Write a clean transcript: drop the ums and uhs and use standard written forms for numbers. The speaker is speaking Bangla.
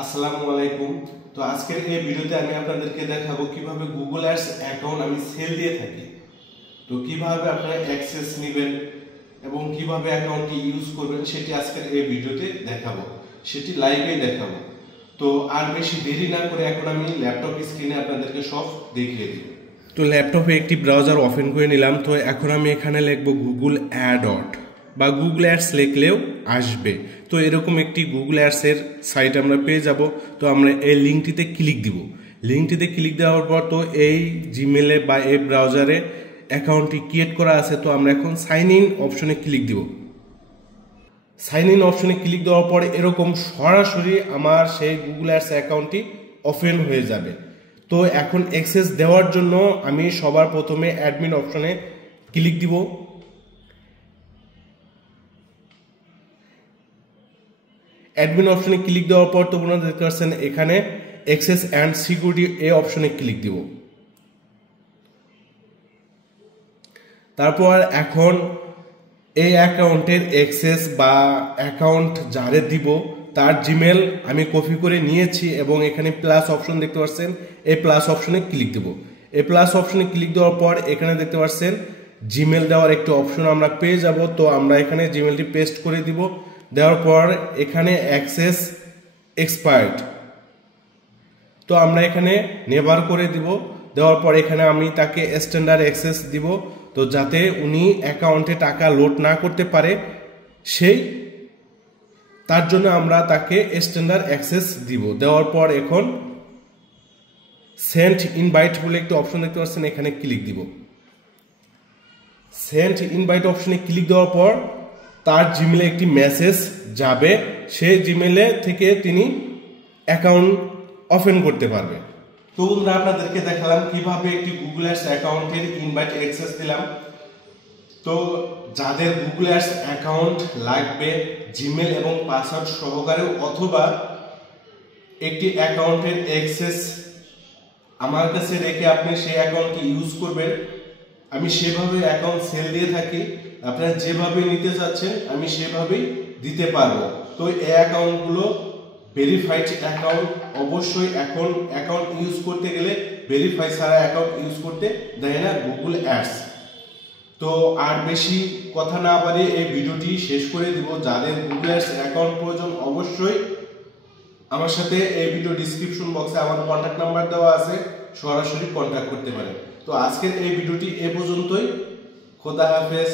আসসালামু আলাইকুম। তো আজকের এই ভিডিওতে আমি আপনাদেরকে দেখাবো কিভাবে গুগল অ্যাডস অ্যাকাউন্ট আমি সেল দিয়ে থাকি। তো কিভাবে আপনারা অ্যাক্সেস নেবেন এবং কিভাবে অ্যাকাউন্টটি ইউজ করবেন সেটি আজকের এই ভিডিওতে দেখাবো, সেটি লাইভে দেখাবো। তো আর বেশি দেরি না করে এখন আমি ল্যাপটপ স্ক্রিনে আপনাদেরকে সব দেখিয়ে দিই। তো ল্যাপটপে একটি ব্রাউজার ওপেন করে নিলাম। তো এখন আমি এখানে লিখব গুগল অ্যাডট বা গুগল অ্যাডস লিখলেও আসবে। তো এরকম একটি গুগল অ্যাডসের সাইট আমরা পেয়ে যাব। তো আমরা এই লিঙ্কটিতে ক্লিক দিব। লিঙ্কটিতে ক্লিক দেওয়ার পর তো এই জিমেলে বা এই ব্রাউজারে অ্যাকাউন্টটি ক্রিয়েট করা আছে। তো আমরা এখন সাইন ইন অপশনে ক্লিক দিব। সাইন ইন অপশনে ক্লিক দেওয়ার পর এরকম সরাসরি আমার সেই গুগল অ্যাডস অ্যাকাউন্টটি ওপেন হয়ে যাবে। তো এখন অ্যাক্সেস দেওয়ার জন্য আমি সবার প্রথমে অ্যাডমিন অপশনে ক্লিক দিব। অ্যাডমিন অপশনে ক্লিক দেওয়ার পর তো আপনারা দেখতে পাচ্ছেন এখানে অ্যাক্সেস অ্যান্ড সিকিউরিটি এই অপশনে ক্লিক দিব। তারপর এখন এই অ্যাকাউন্টের অ্যাক্সেস বা অ্যাকাউন্ট যারে দিব তার জিমেল আমি কপি করে নিয়েছি এবং এখানে প্লাস অপশন দেখতে পাচ্ছেন, এই প্লাস অপশনে ক্লিক দেব। এই প্লাস অপশনে ক্লিক দেওয়ার পর এখানে দেখতে পাচ্ছেন জিমেল দেওয়ার একটি অপশন আমরা পেয়ে যাব। তো আমরা এখানে জিমেলটি পেস্ট করে দিব। দেওয়ার পর এখানে অ্যাক্সেস এক্সপায়ার্ড, তো আমরা এখানে নেভার করে দিব। দেওয়ার পর এখানে আমি তাকে স্ট্যান্ডার্ড অ্যাক্সেস দিব, তো যাতে উনি অ্যাকাউন্টে টাকা লোড না করতে পারে তার জন্য আমরা তাকে স্ট্যান্ডার্ড অ্যাক্সেস দিব। দেওয়ার পর এখন সেন্ড ইনভাইট বলে একটি অপশন দেখতে পাচ্ছেন, এখানে ক্লিক দিব। সেন্ড ইনভাইট অপশনে ক্লিক দেওয়ার পর তার জিমেলে একটি মেসেজ যাবে, সেই জিমেলে থেকে তিনি অ্যাকাউন্ট ওপেন করতে পারবে। তো আমরা আপনাদেরকে দেখালাম কিভাবে একটি গুগল অ্যাডস অ্যাকাউন্টের ইনভাইট অ্যাক্সেস দিলাম। তো যাদের গুগল অ্যাডস অ্যাকাউন্ট লাগবে জিমেল এবং পাসওয়ার্ড সহকারে, অথবা একটি অ্যাকাউন্টের অ্যাক্সেস আমার কাছে রেখে আপনি সেই অ্যাকাউন্টটি ইউজ করবেন, আমি সেভাবে অ্যাকাউন্ট সেল দিয়ে থাকি। আপনারা যেভাবে নিতে চাচ্ছেন আমি সেভাবেই দিতে পারবো। তো এই অ্যাকাউন্টগুলো ভেরিফাইড অ্যাকাউন্ট, অবশ্যই এখন অ্যাকাউন্ট ইউজ করতে গেলে ভেরিফাই ছাড়া অ্যাকাউন্ট ইউজ করতে দেয় না গুগল অ্যাডস। তো আর বেশি কথা না বাড়িয়ে এই ভিডিওটি শেষ করে দিব। যাদের গুগল অ্যাডস অ্যাকাউন্ট প্রয়োজন অবশ্যই আমার সাথে এই ভিডিও ডিসক্রিপশন বক্সে আমার কন্ট্যাক্ট নাম্বার দেওয়া আছে, সরাসরি কন্ট্যাক্ট করতে পারেন। তো আজকের এই ভিডিওটি এ পর্যন্তই। খোদা হাফেজ।